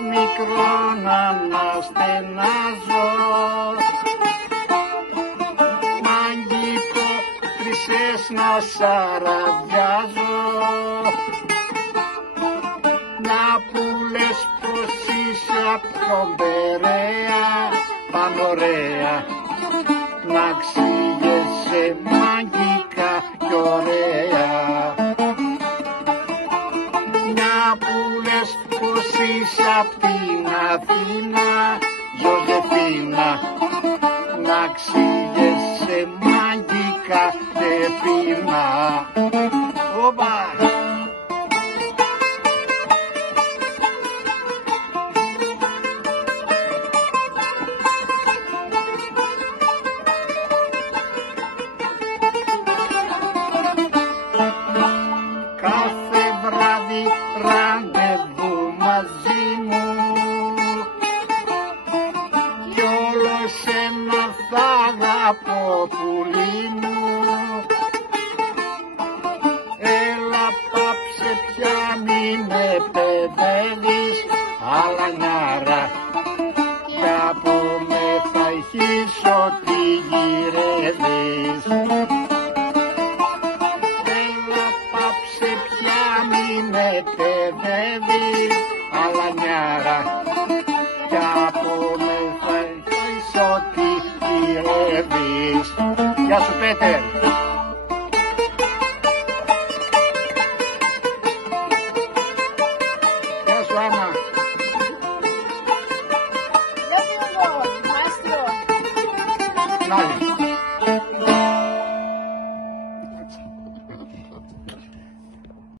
μικρό να αναστενάζω. Μάγκικο χρυσές να σαραδιάζω. Να που λες πως είσαι απ' τον Περαία, πανωραία, να ξύγεσαι μαγικά κι ωραία. Να που λες πως είσαι απ' την Αθήνα, Ζωζεφίνα, να ξύγεσαι μαγικά και φίνα. Οπα! Κάθε βράδυ ραντεβού μαζί μου κι όλο εσένα θα αγαπώ πουλί μου. Έλα πάψε πια μη με παιδεύεις, αλανιάρα, κι από με θα έχεις ό,τι γυρεύεις. Με παιδεύεις, αλανιάρα, κι από με θα έχεις ό,τι γυρεύεις. Γεια σου Πέτερ. Γεια σου Άννα. Γεια σου, μάστρο. Να,